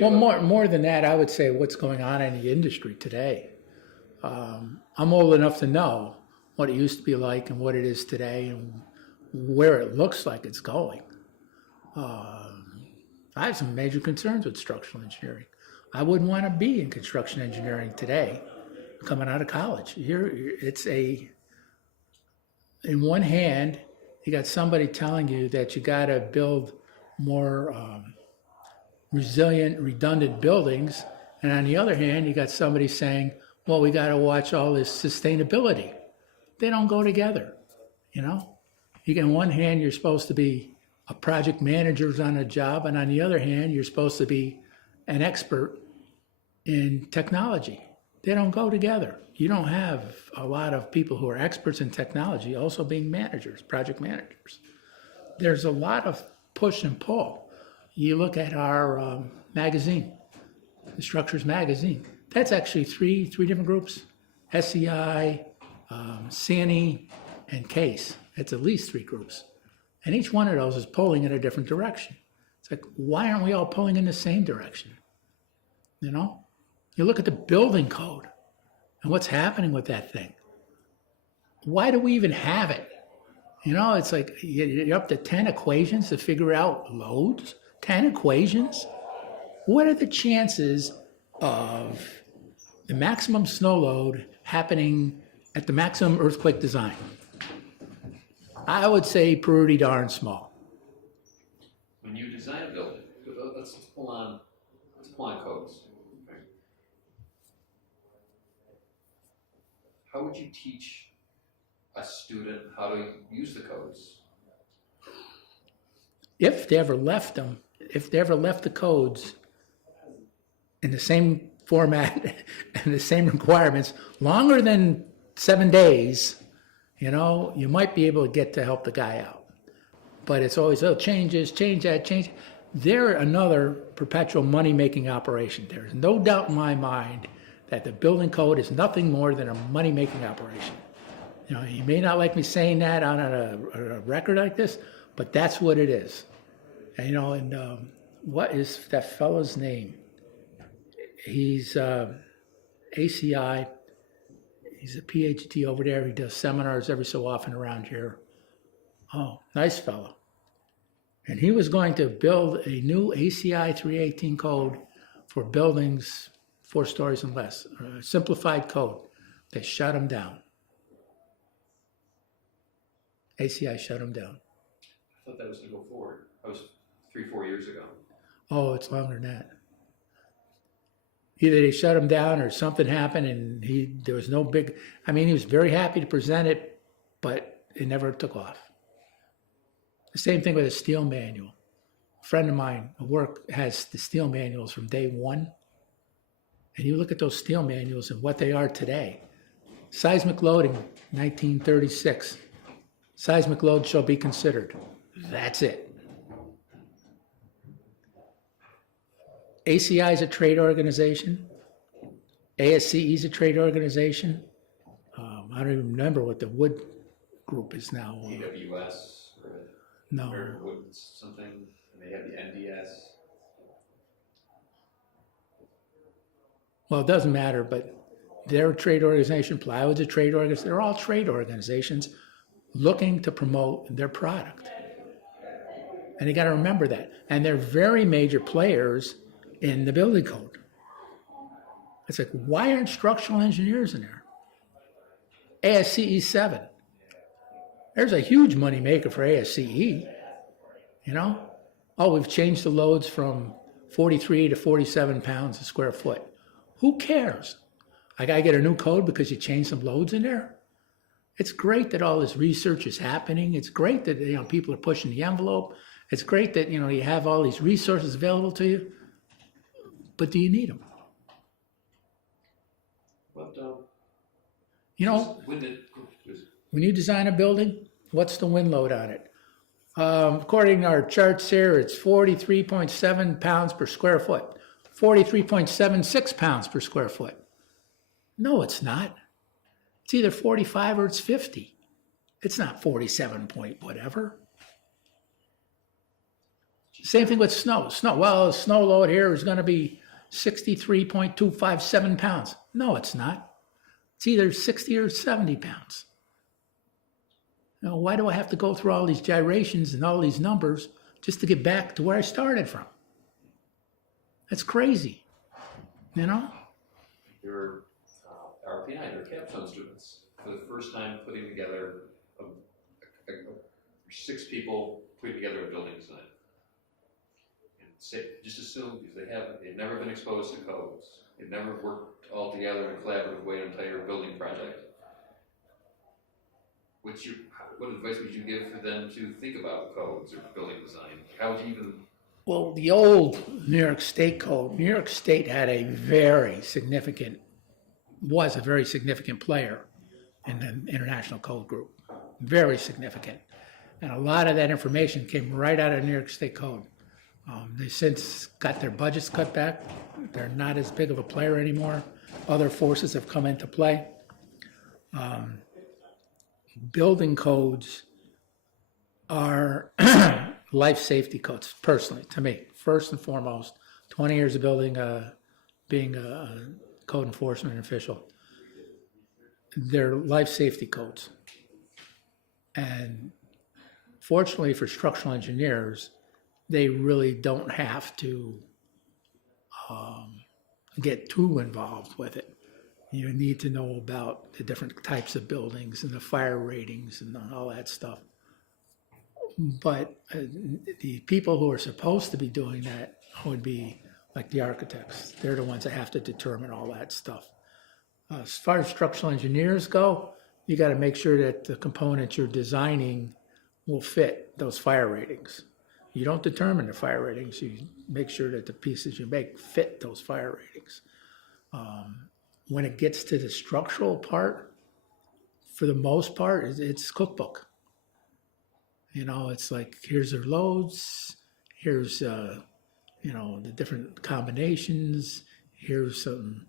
Well, more than that, I would say what's going on in the industry today. I'm old enough to know what it used to be like and what it is today and where it looks like it's going. I have some major concerns with structural engineering. I wouldn't want to be in construction engineering today, coming out of college. In one hand, you got somebody telling you that you got to build more resilient, redundant buildings, and on the other hand, you got somebody saying, well, we got to watch all this sustainability. They don't go together, you know? On one hand, you're supposed to be a project manager on a job, and on the other hand, you're supposed to be an expert in technology. They don't go together. You don't have a lot of people who are experts in technology also being managers, project managers. There's a lot of push and pull. You look at our magazine, the Structures magazine. That's actually three different groups: SEI, SANI, and CASE. It's at least three groups. And each one of those is pulling in a different direction. It's like, why aren't we all pulling in the same direction? You know? You look at the building code and what's happening with that thing. Why do we even have it? You know, it's like you're up to 10 equations to figure out loads. 10 equations? What are the chances of the maximum snow load happening at the maximum earthquake design? I would say pretty darn small. When you design a building, let's pull on codes. Okay. How would you teach a student how to use the codes? If they ever left them, if they ever left the codes in the same format and the same requirements longer than 7 days, you know, you might be able to get to help the guy out. But it's always, change this, change that, change. They're another perpetual money-making operation. There's no doubt in my mind that the building code is nothing more than a money-making operation. You know, you may not like me saying that on a record like this, but that's what it is. And, you know, and what is that fellow's name? He's ACI. He's a PhD over there. He does seminars every so often around here. Oh, nice fellow. And he was going to build a new ACI 318 code for buildings 4 stories and less, a simplified code. They shut him down. ACI shut him down. I thought that was to go forward. That was 3-4 years ago. Oh, it's longer than that. Either they shut him down or something happened and there was no big, I mean, he was very happy to present it, but it never took off. The same thing with a steel manual. A friend of mine at work has the steel manuals from day one. And you look at those steel manuals and what they are today. Seismic loading, 1936. Seismic load shall be considered. That's it. ACI is a trade organization. ASCE is a trade organization. I don't even remember what the wood group is now. AWS or no. American Wood something, and they have the NDS. Well, it doesn't matter, but they're a trade organization. Plywood's a trade organization. They're all trade organizations looking to promote their product. And you got to remember that. And they're very major players in the building code. It's like, why aren't structural engineers in there? ASCE 7. There's a huge money maker for ASCE. You know? Oh, we've changed the loads from 43 to 47 pounds a square foot. Who cares? I got to get a new code because you changed some loads in there? It's great that all this research is happening. It's great that, you know, people are pushing the envelope. It's great that, you know, you have all these resources available to you. But do you need them? But, you know, when you design a building, what's the wind load on it? According to our charts here, it's 43.7 pounds per square foot, 43.76 pounds per square foot. No, it's not. It's either 45 or it's 50. It's not 47 point whatever. Same thing with snow. Well, the snow load here is going to be 63.257 pounds. No, it's not. It's either 60 or 70 pounds. Now, why do I have to go through all these gyrations and all these numbers just to get back to where I started from? That's crazy, you know? Your RPI, your capstone students, for the first time putting together six people putting together a building design. And say, just assume because they've never been exposed to codes, they've never worked all together in a collaborative way on an entire building project. What advice would you give for them to think about codes or building design? How would you even? Well, the old New York State code, New York State had a very significant player in the International Code Group. Very significant. And a lot of that information came right out of New York State Code. They since got their budgets cut back. They're not as big of a player anymore. Other forces have come into play. Building codes are life safety codes, personally, to me, first and foremost. 20 years of being a code enforcement official. They're life safety codes. And fortunately for structural engineers, they really don't have to get too involved with it. You need to know about the different types of buildings and the fire ratings and all that stuff. But the people who are supposed to be doing that would be like the architects. They're the ones that have to determine all that stuff. As far as structural engineers go, you got to make sure that the components you're designing will fit those fire ratings. You don't determine the fire ratings, you make sure that the pieces you make fit those fire ratings. When it gets to the structural part, for the most part, it's cookbook. You know, it's like, here's their loads, here's, the different combinations, here's some,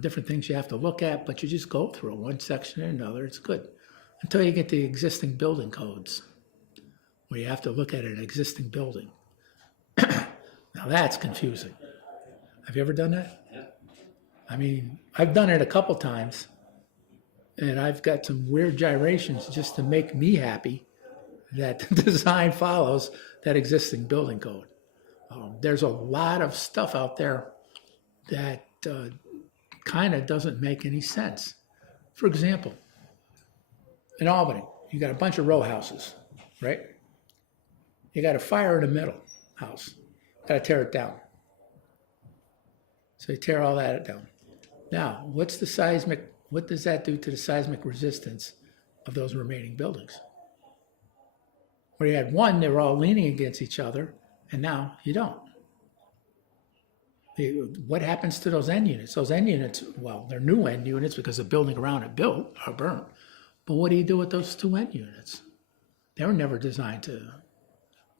different things you have to look at, but you just go through one section or another, it's good. Until you get the existing building codes, where you have to look at an existing building. Now that's confusing. Have you ever done that? Yeah. I mean, I've done it a couple times, and I've got some weird gyrations just to make me happy that the design follows that existing building code. There's a lot of stuff out there that kind of doesn't make any sense. For example, in Albany, you got a bunch of row houses, right? You got a fire in the middle house. Got to tear it down. So you tear all that down. Now, what does that do to the seismic resistance of those remaining buildings? Where you had one, they were all leaning against each other, and now you don't. What happens to those end units? Those end units, well, they're new end units because the building around it built or burnt. But what do you do with those two end units? They were never designed to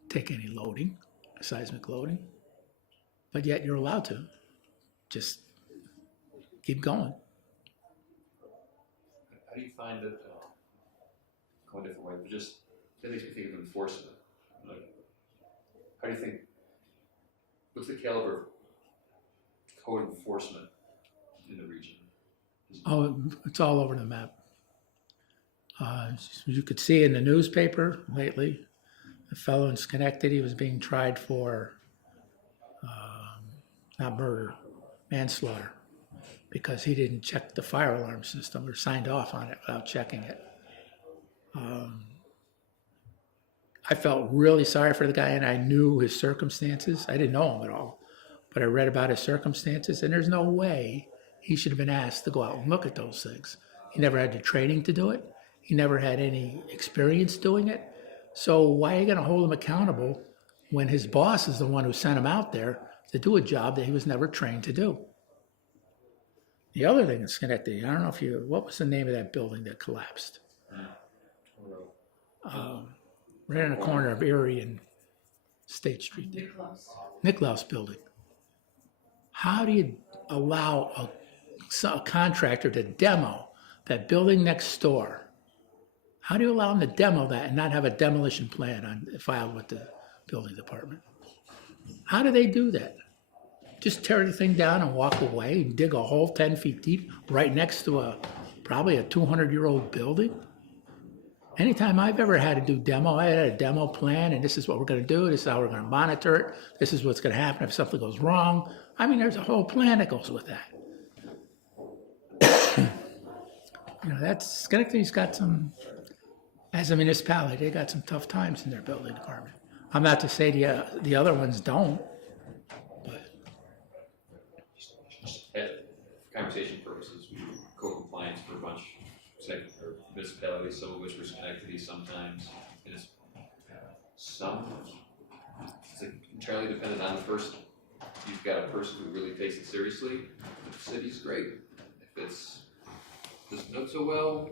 take any loading, seismic loading, but yet you're allowed to just keep going. How do you find that, going a different way, but just, that makes me think of enforcement. Like, how do you think, what's the caliber of code enforcement in the region? Oh, it's all over the map. You could see in the newspaper lately, a fellow in Schenectady was being tried for not murder, manslaughter, because he didn't check the fire alarm system or signed off on it without checking it. I felt really sorry for the guy, and I knew his circumstances. I didn't know him at all, but I read about his circumstances, and there's no way he should have been asked to go out and look at those things. He never had the training to do it. He never had any experience doing it. So why are you going to hold him accountable when his boss is the one who sent him out there to do a job that he was never trained to do? The other thing in Schenectady, I don't know if what was the name of that building that collapsed? Right on the corner of Erie and State Street. Nicklaus building. How do you allow a contractor to demo that building next door? How do you allow them to demo that and not have a demolition plan filed with the building department? How do they do that? Just tear the thing down and walk away and dig a hole 10 feet deep right next to probably a 200-year-old building? Anytime I've ever had to do demo, I had a demo plan, and this is what we're going to do. This is how we're going to monitor it. This is what's going to happen if something goes wrong. I mean, there's a whole plan that goes with that. Schenectady's got some, as a municipality, they got some tough times in their building department. I'm not to say the other ones don't, but For conversation purposes, we do co-compliance for a bunch of municipalities, some of which were Schenectady sometimes. It's entirely dependent on the person. If you've got a person who really takes it seriously, the city's great. If it's doesn't know so well,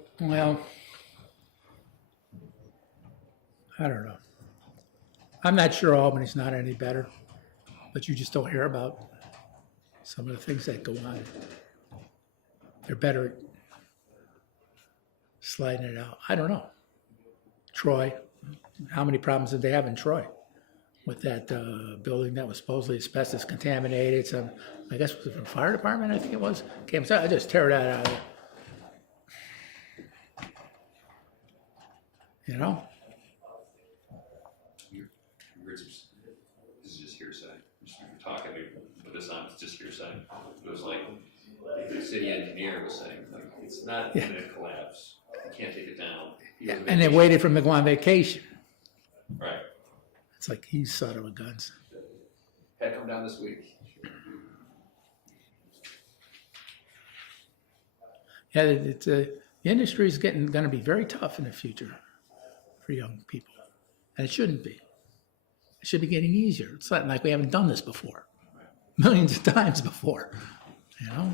I don't know. I'm not sure Albany's not any better, but you just don't hear about some of the things that go on. They're better at sliding it out. I don't know. Troy, how many problems did they have in Troy with that building that was supposedly asbestos contaminated? Some, I guess it was from the fire department, I think it was. I just tear that out of there. You know? this is just hearsay. Just talking, we put this on, it's just hearsay. It was like the city engineer was saying, like, it's not imminent collapse. You can't take it down. And they waited for him to go on vacation. Right. It's like he's son of a guns. Had come down this week. Yeah, the industry is going to be very tough in the future for young people, and it shouldn't be. It should be getting easier. It's not like we haven't done this before, millions of times before, you know.